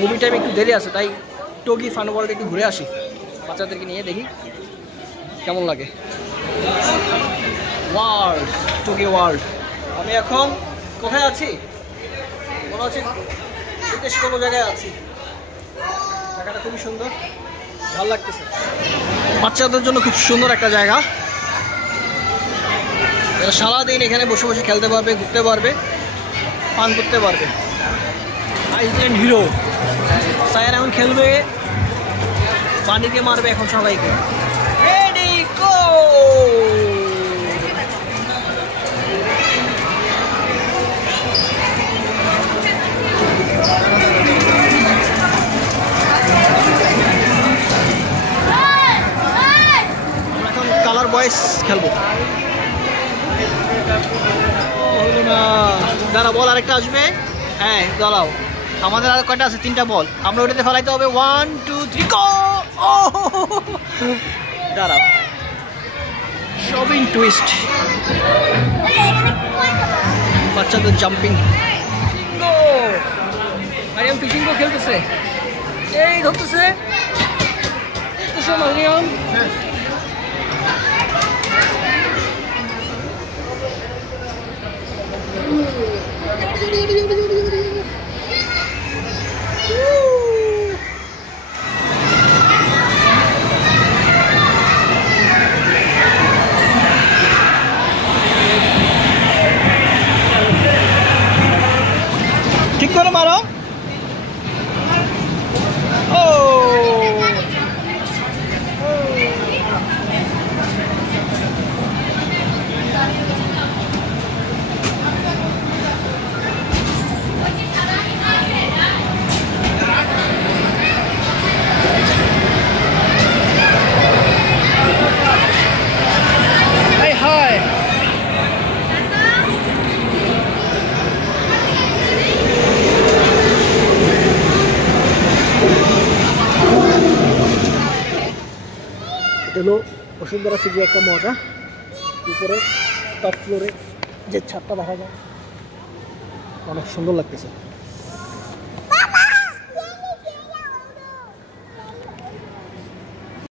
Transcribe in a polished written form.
Movie time একটু দেরি আছে, তাই টোকি ফান ওয়ার্ল্ড একটু ঘুরে আসি বাচ্চাদেরকে নিয়ে, দেখি কেমন লাগে। ওয়ার্ল্ড, টোকি ওয়ার্ল্ড। আমি এখন কোথায় আছি মনে হচ্ছে বিদেশ কোনো জায়গায় আছি। জায়গাটা খুবই সুন্দর, ভালো লাগতেছে। বাচ্চাদের জন্য খুব সুন্দর একটা জায়গা। এরা সারাদিন এখানে বসে বসে খেলতে পারবে, ঘুরতে পারবে, পান করতে পারবে। আইল্যান্ড হিরো সায়ার এখন খেলবে, পানিতে মারবে এখন সবাইকে। Ready go! আমরা এখন কালার বয়েস খেলবো। হলো না, দাঁড়া, বল আরেকটা আসবে। হ্যাঁ দাঁড়াও, আমাদের আর কয়টা আছে? 3টা বল, আমরা ওটাতে ফেলাইতে হবে। 1 2 3 গো! দাঁড়াও, শপিং টুইস্ট, বাচ্চাদের জাম্পিং গো। মারিয়াম ফিশিং গো খেলতেছে, এই ধরতেছে মারিয়াম। ঠিক করে মারো। ও হলো বসুন্ধরা সিটি একটা মজা। উপরে টপ ফ্লোরে যে ছাদটা দেখা যায় অনেক সুন্দর লাগতেছে।